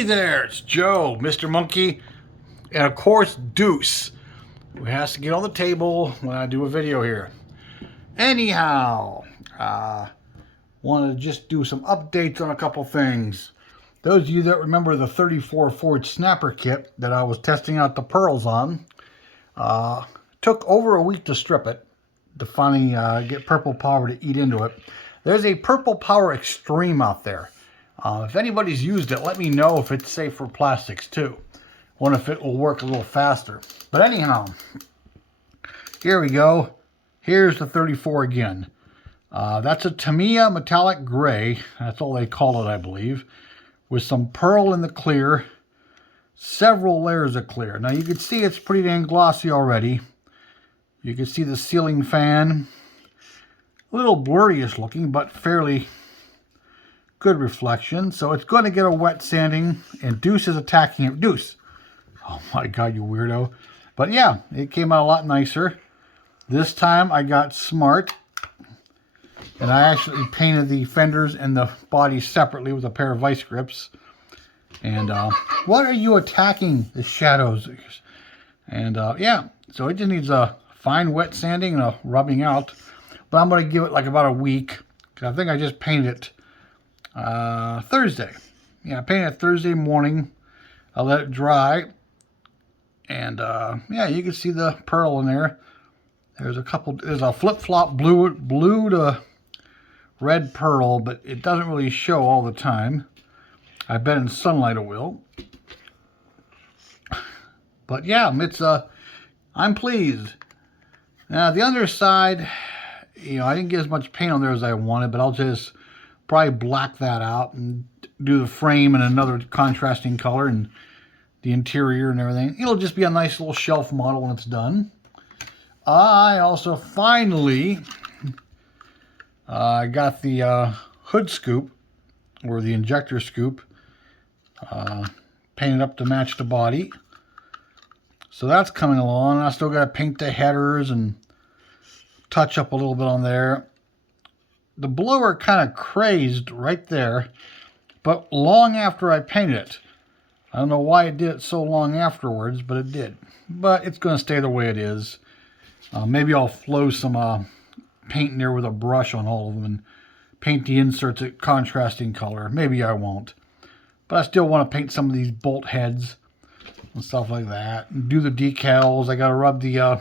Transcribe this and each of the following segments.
Hey there, it's Joe, Mr. Monkey, and of course Deuce, who has to get on the table when I do a video here. Anyhow, want to just do some updates on a couple things. Those of you that remember the 34 Forge snapper kit that I was testing out the pearls on, took over a week to strip it to finally get Purple Power to eat into it. There's a Purple Power Extreme out there. If anybody's used it, let me know if it's safe for plastics too. Wonder if it will work a little faster. But anyhow, here we go. Here's the 34 again. That's a Tamiya metallic gray. That's all they call it, I believe. With some pearl in the clear. Several layers of clear. Now you can see it's pretty dang glossy already. You can see the ceiling fan. A little blurry-ish looking, but fairly good reflection. So it's going to get a wet sanding, and Deuce is attacking it. Deuce! Oh my god, you weirdo. But yeah, it came out a lot nicer. This time I got smart, and I actually painted the fenders and the body separately with a pair of vice grips. And what are you attacking? The shadows. And yeah, so it just needs a fine wet sanding and a rubbing out. But I'm going to give it like about a week, because I think I just painted it Thursday. Yeah, I painted it Thursday morning. I let it dry. And yeah, you can see the pearl in there. There's a flip-flop blue to red pearl, but it doesn't really show all the time. I bet in sunlight it will. But yeah, I'm pleased. Now the underside, I didn't get as much paint on there as I wanted, but I'll just probably black that out and do the frame in another contrasting color and the interior and everything. It'll just be a nice little shelf model when it's done. I also finally got the hood scoop, or the injector scoop, painted up to match the body. So that's coming along. I still got to paint the headers and touch up a little bit on there. The blower kind of crazed right there, but long after I painted it. I don't know why it did it so long afterwards, but it did. But it's going to stay the way it is. Maybe I'll flow some paint in there with a brush on all of them and paint the inserts a contrasting color. Maybe I won't. But I still want to paint some of these bolt heads and stuff like that. And do the decals. I got to rub the... I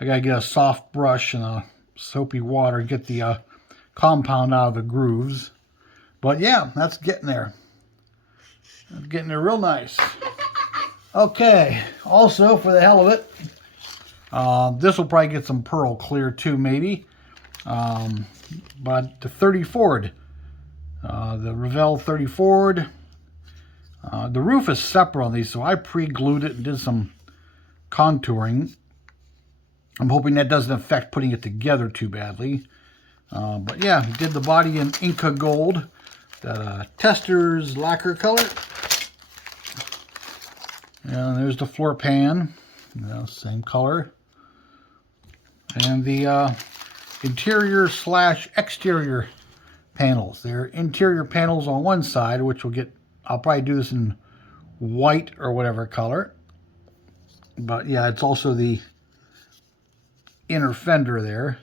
got to get a soft brush and a soapy water and get the compound out of the grooves. But yeah, that's getting there. That's getting there real nice. Okay, also for the hell of it, this will probably get some pearl clear too, maybe. But the 30 Ford, the Revell 30 Ford, the roof is separate on these, so I pre-glued it and did some contouring. I'm hoping that doesn't affect putting it together too badly. But yeah, did the body in Inca Gold, the Testors lacquer color. And there's the floor pan, same color. And the interior / exterior panels. They're interior panels on one side, which will get, I'll probably do this in white or whatever color. But yeah, it's also the inner fender there.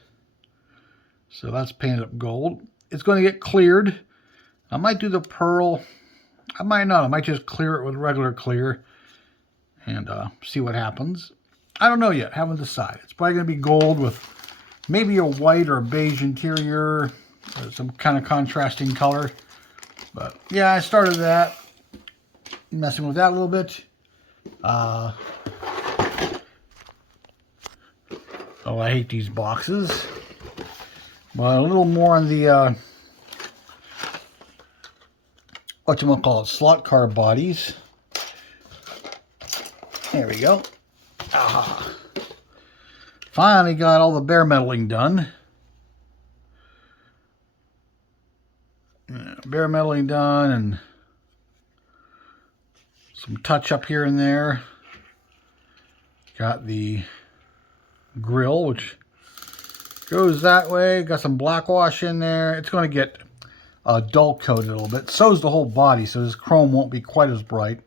So that's painted up gold. It's going to get cleared. I might do the pearl. I might not. I might just clear it with regular clear and see what happens. I don't know yet. Haven't decided. It's probably going to be gold with maybe a white or a beige interior, or some kind of contrasting color. But yeah, I started that, messing with that a little bit. Oh, I hate these boxes. But a little more on the whatchamacallit, slot car bodies. There we go. Finally got all the bare metaling done. Bare metaling done and some touch up here and there. Got the grill, which goes that way. Got some black wash in there. It's going to get dull coated a little bit. So is the whole body, so this chrome won't be quite as bright.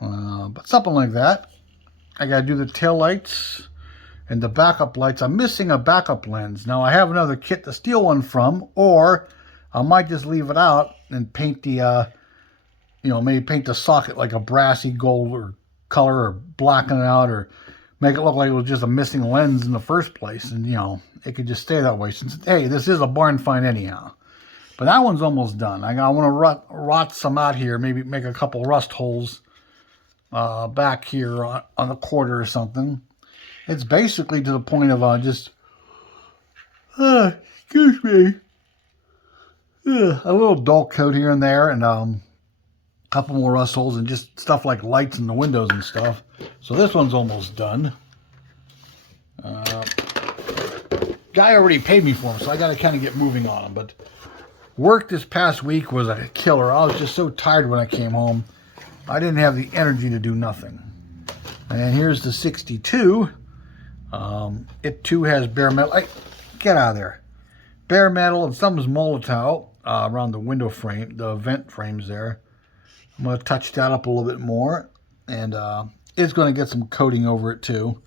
But something like that. I got to do the tail lights and the backup lights. I'm missing a backup lens. Now I have another kit to steal one from, or I might just leave it out and paint the, maybe paint the socket like a brassy gold or color, or blacken it out, or make it look like it was just a missing lens in the first place. And, it could just stay that way since, hey, this is a barn find anyhow. But that one's almost done. I want to rot some out here, maybe make a couple rust holes back here on the quarter or something. It's basically to the point of just, excuse me, a little dull coat here and there, and a couple more rust holes, and just stuff like lights in the windows and stuff. So this one's almost done. Guy already paid me for them, so I got to kind of get moving on them. But work this past week was a killer. I was just so tired when I came home. I didn't have the energy to do nothing. And here's the 62. It too has bare metal. Hey, get out of there. Bare metal and some is Molotow around the window frame, the vent frames there. I'm going to touch that up a little bit more. And it's going to get some coating over it too.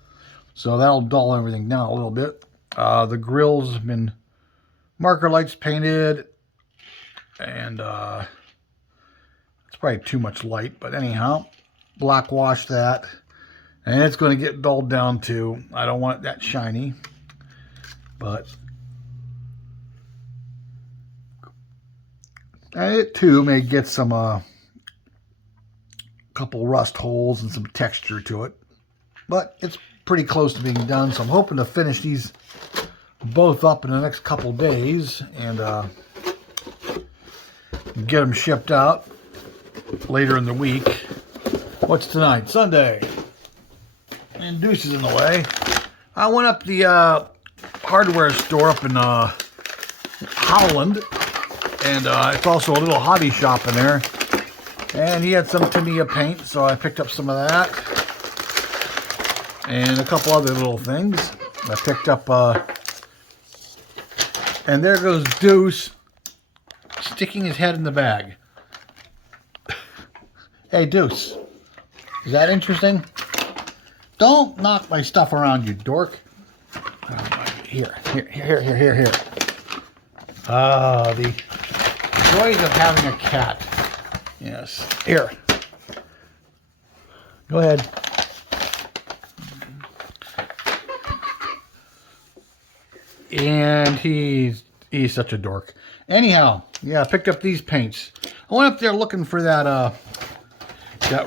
So that'll dull everything down a little bit. The grills have been marker lights painted. And it's probably too much light. But anyhow, black wash that. And it's going to get dulled down too. I don't want it that shiny. But and it too may get some couple rust holes and some texture to it. But it's pretty close to being done. So I'm hoping to finish these both up in the next couple days and get them shipped out later in the week. What's tonight? Sunday. And Deuce is in the way. I went up the hardware store up in Howland, and it's also a little hobby shop in there. And he had some Tamiya paint, so I picked up some of that, and a couple other little things. I picked up, and there goes Deuce sticking his head in the bag. Hey, Deuce, is that interesting? Don't knock my stuff around, you dork. Here. The joys of having a cat. Yes. Here. Go ahead. And he's such a dork. Anyhow, yeah, I picked up these paints. I went up there looking for that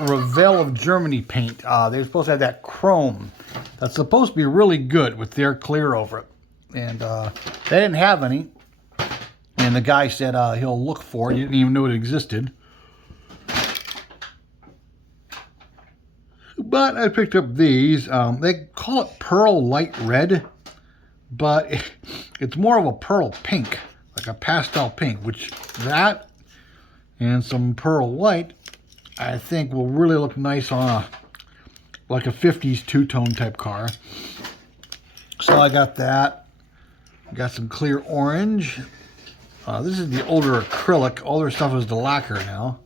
Revell of Germany paint. They're supposed to have that chrome. That's supposed to be really good with their clear over it. And they didn't have any. And the guy said he'll look for it. He didn't even know it existed. But I picked up these. They call it Pearl Light Red. But it's more of a pearl pink. Like a pastel pink. Which that and some pearl white, I think will really look nice on like a 50s two-tone type car. So I got that. Got some clear orange. This is the older acrylic. All their stuff is the lacquer now.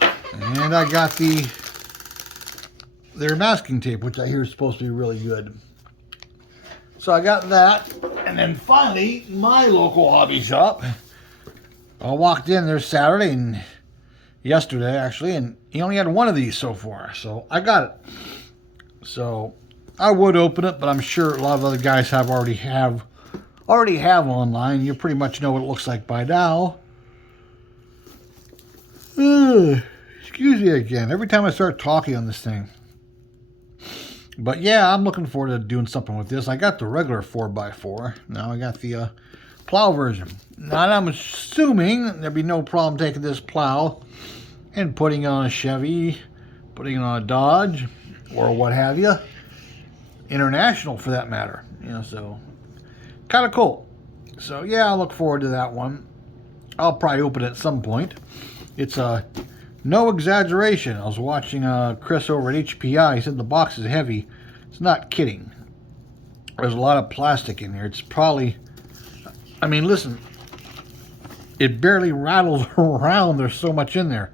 And I got their masking tape, which I hear is supposed to be really good. So I got that. And then finally, my local hobby shop. I walked in there Saturday and yesterday actually, and he only had one of these so far, so I got it. So I would open it, but I'm sure a lot of other guys already have online. You pretty much know what it looks like by now. Excuse me again. Every time I start talking on this thing. But yeah, I'm looking forward to doing something with this. I got the regular 4x4. Now I got the plow version. Now I'm assuming there'd be no problem taking this plow and putting it on a Chevy, putting it on a Dodge, or what have you. International for that matter. So kind of cool. So yeah, I look forward to that one. I'll probably open it at some point. It's no exaggeration. I was watching Chris over at HPI. He said the box is heavy. It's not kidding. There's a lot of plastic in here. It's probably, I mean, listen, it barely rattles around. There's so much in there.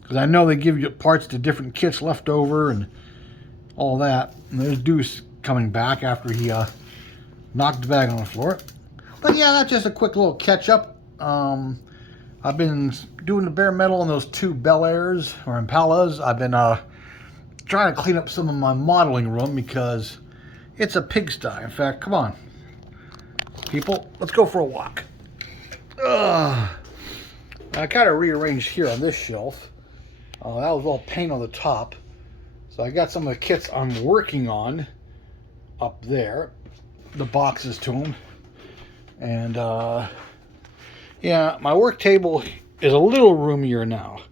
Because I know they give you parts to different kits left over and all that. And there's Deuce coming back after he knocked the bag on the floor. But yeah, that's just a quick little catch up. I've been doing the bare metal on those two Bel Airs or Impalas. I've been trying to clean up some of my modeling room because it's a pigsty. In fact, come on, people, let's go for a walk. I kind of rearranged here on this shelf. That was all paint on the top. So I got some of the kits I'm working on up there, the boxes to them. And yeah, my work table is a little roomier now.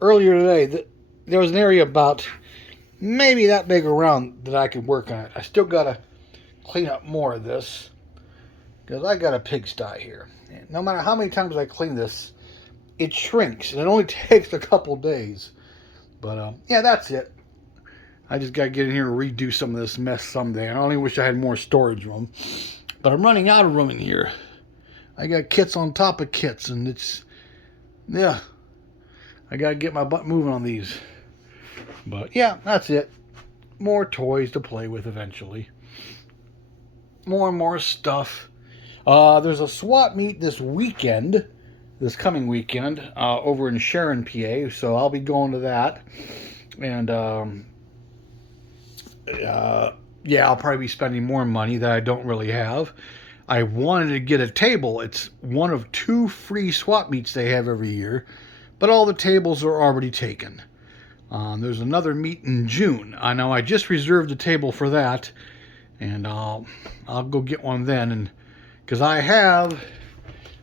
Earlier today, there was an area about maybe that big around that I could work on it. I still got to clean up more of this because I got a pigsty here. And no matter how many times I clean this, it shrinks, and it only takes a couple days. But yeah, that's it. I just got to get in here and redo some of this mess someday. I only wish I had more storage room. But I'm running out of room in here. I got kits on top of kits, and it's, yeah. I got to get my butt moving on these. But yeah, that's it. More toys to play with eventually. More and more stuff. There's a swap meet this weekend, this coming weekend, over in Sharon, PA. So I'll be going to that. And yeah, I'll probably be spending more money that I don't really have. I wanted to get a table. It's one of 2 free swap meets they have every year, but all the tables are already taken. There's another meet in June. I know I just reserved a table for that, and I'll go get one then. And because I have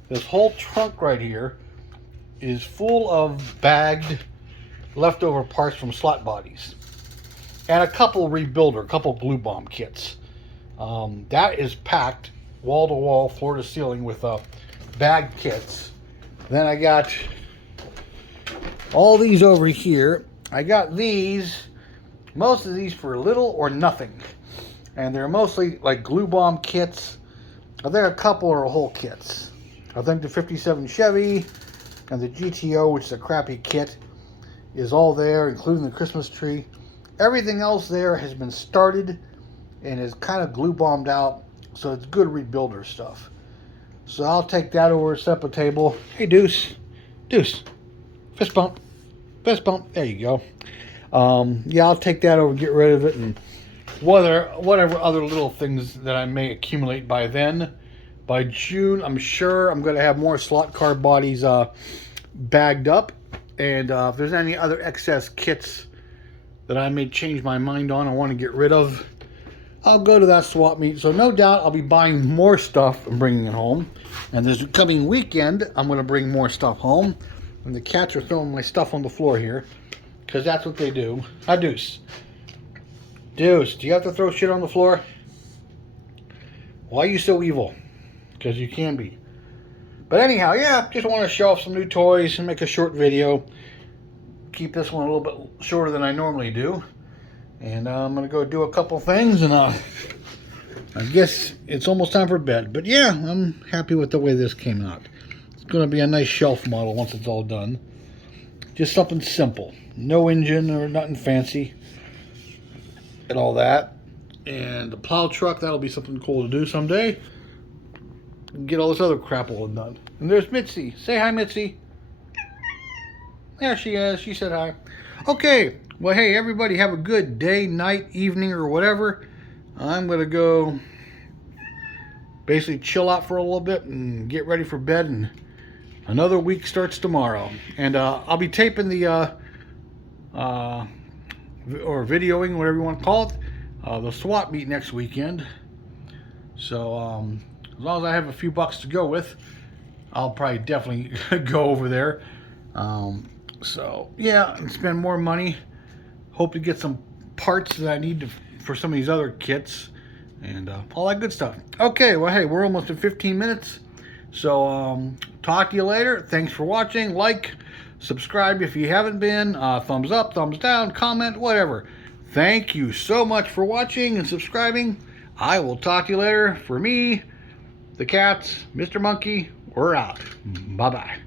this whole trunk right here is full of bagged leftover parts from slot bodies. And a couple rebuilder, a couple glue bomb kits. That is packed wall to wall, floor to ceiling with bagged kits. Then I got all these over here. I got these, most of these for little or nothing. And they're mostly like glue bomb kits. I think a couple are whole kits. I think the 57 Chevy and the GTO, which is a crappy kit, is all there, including the Christmas tree. Everything else there has been started and is kind of glue bombed out, so it's good rebuilder stuff. So I'll take that over, set up a table. Hey, Deuce, fist bump, there you go. Yeah, I'll take that over, get rid of it, and whatever other little things that I may accumulate by then. By June, I'm sure I'm going to have more slot car bodies bagged up, and if there's any other excess kits that I may change my mind on, I want to get rid of, I'll go to that swap meet. So no doubt I'll be buying more stuff and bringing it home. And this coming weekend, I'm going to bring more stuff home. And the cats are throwing my stuff on the floor here, because that's what they do. Hi, Deuce, do you have to throw shit on the floor? Why are you so evil? Because you can be. But anyhow, yeah, just want to show off some new toys and make a short video. Keep this one a little bit shorter than I normally do. And I'm going to go do a couple things, and I guess it's almost time for bed. But yeah, I'm happy with the way this came out. It's going to be a nice shelf model once it's all done. Just something simple. No engine or nothing fancy and all that. And the plow truck, that'll be something cool to do someday. And get all this other crap all done. And there's Mitzi. Say hi, Mitzi. There she is. She said hi. Okay. Well, hey, everybody, have a good day, night, evening, or whatever. I'm going to go basically chill out for a little bit and get ready for bed. And another week starts tomorrow. And I'll be taping the, or videoing, whatever you want to call it, the swap meet next weekend. So, as long as I have a few bucks to go with, I'll probably definitely go over there. So yeah, and spend more money. Hope to get some parts that I need for some of these other kits and all that good stuff. Okay, well, hey, we're almost at 15 minutes. So talk to you later. Thanks for watching. Like, subscribe if you haven't been. Thumbs up, thumbs down, comment, whatever. Thank you so much for watching and subscribing. I will talk to you later. For me, the cats, Mr. Monkey, we're out. Bye-bye.